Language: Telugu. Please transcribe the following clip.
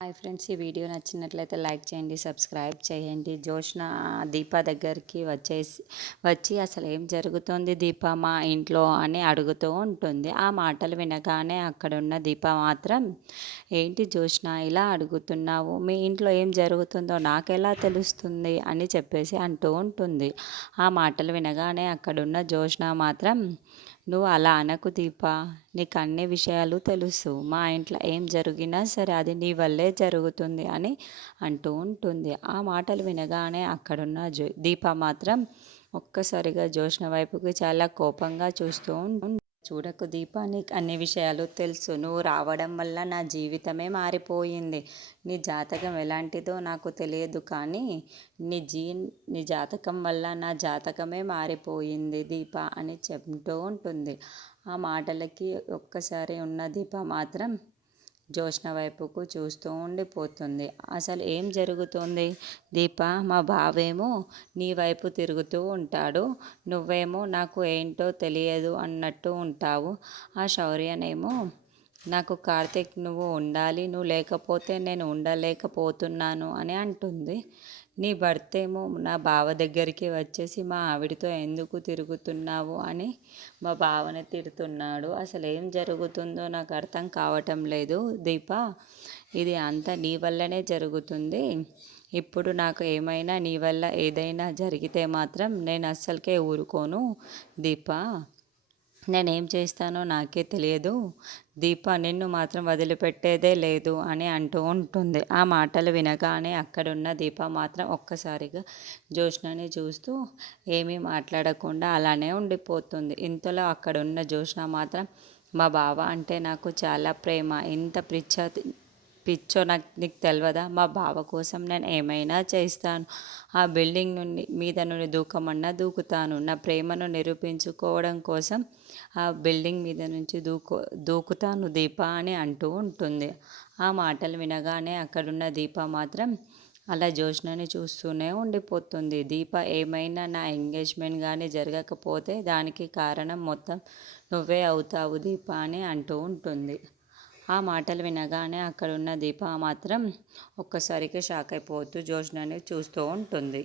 హాయ్ ఫ్రెండ్స్, ఈ వీడియో నచ్చినట్లయితే లైక్ చేయండి, సబ్స్క్రైబ్ చేయండి. జోష్న దీప దగ్గరికి వచ్చి అసలు ఏం జరుగుతోంది దీప మా ఇంట్లో అని అడుగుతూ ఉంటుంది. ఆ మాటలు వినగానే అక్కడున్న దీప మాత్రం, ఏంటి జోష్న ఇలా అడుగుతున్నావు, మీ ఇంట్లో ఏం జరుగుతుందో నాకెలా తెలుస్తుంది అని చెప్పేసి అంటూ ఉంటుంది. ఆ మాటలు వినగానే అక్కడున్న జోష్న మాత్రం, నువ్వు అలా అనకు దీప, నీకు అన్ని విషయాలు తెలుసు, మా ఇంట్లో ఏం జరిగినా సరే అది నీ వల్లే జరుగుతుంది అని అంటూ ఉంటుంది. ఆ మాటలు వినగానే అక్కడున్న దీప మాత్రం ఒక్కసారిగా జోష్న వైపుకి చాలా కోపంగా చూస్తూ ఉంటుంది. చూడకు దీప, నీకు అన్ని విషయాలు తెలుసు, నువ్వు రావడం వల్ల నా జీవితమే మారిపోయింది. నీ జాతకం ఎలాంటిదో నాకు తెలియదు, కానీ నీ జాతకం వల్ల నా జాతకమే మారిపోయింది దీప అని చెప్తూ ఉంటుంది. ఆ మాటలకి ఒక్కసారి ఉన్న దీప మాత్రం జోష్న వైపుకు చూస్తూ ఉండిపోతుంది. అసలు ఏం జరుగుతుంది దీప, మా బావేమో నీ వైపు తిరుగుతూ ఉంటాడు, నువ్వేమో నాకు ఏంటో తెలియదు అన్నట్టు ఉంటావు. ఆ శౌర్యనేమో నాకు కార్తీక్ నువ్వు ఉండాలి, నువ్వు లేకపోతే నేను ఉండలేకపోతున్నాను అని అంటుంది. నీ భర్త ఏమో నా బావ దగ్గరికి వచ్చేసి మా ఆవిడతో ఎందుకు తిరుగుతున్నావు అని మా బావని తిడుతున్నాడు. అసలు ఏం జరుగుతుందో నాకు అర్థం కావటం లేదు దీప, ఇది అంతా నీ వల్లనే జరుగుతుంది. ఇప్పుడు నాకు ఏమైనా నీ వల్ల ఏదైనా జరిగితే మాత్రం నేను అస్సలకే ఊరుకోను దీప, నేనేం చేస్తానో నాకే తెలియదు దీప, నిన్ను మాత్రం వదిలిపెట్టేదే లేదు అని అంటూ ఉంటుంది. ఆ మాటలు వినగానే అక్కడున్న దీప మాత్రం ఒక్కసారిగా జోష్నని చూస్తూ ఏమీ మాట్లాడకుండా అలానే ఉండిపోతుంది. ఇంతలో అక్కడున్న జోష్న మాత్రం, మా బావ అంటే నాకు చాలా ప్రేమ, ఇంత పిచ్చో నీకు తెలియదా, మా బావ కోసం నేను ఏమైనా చేస్తాను, ఆ బిల్డింగ్ మీద నుండి దూకమన్నా దూకుతాను, నా ప్రేమను నిరూపించుకోవడం కోసం ఆ బిల్డింగ్ మీద నుంచి దూకుతాను దీప అని అంటూ ఉంటుంది. ఆ మాటలు వినగానే అక్కడున్న దీప మాత్రం అలా జోష్నని చూస్తూనే ఉండిపోతుంది. దీప, ఏమైనా నా ఎంగేజ్మెంట్ కానీ జరగకపోతే దానికి కారణం మొత్తం నువ్వే అవుతావు దీప అని అంటూ ఉంటుంది. ఆ మాటలు వినగానే అక్కడున్న దీప మాత్రం ఒక్కసారిగా షాక్ అయిపోతూ జోష్నని చూస్తూ ఉంటుంది.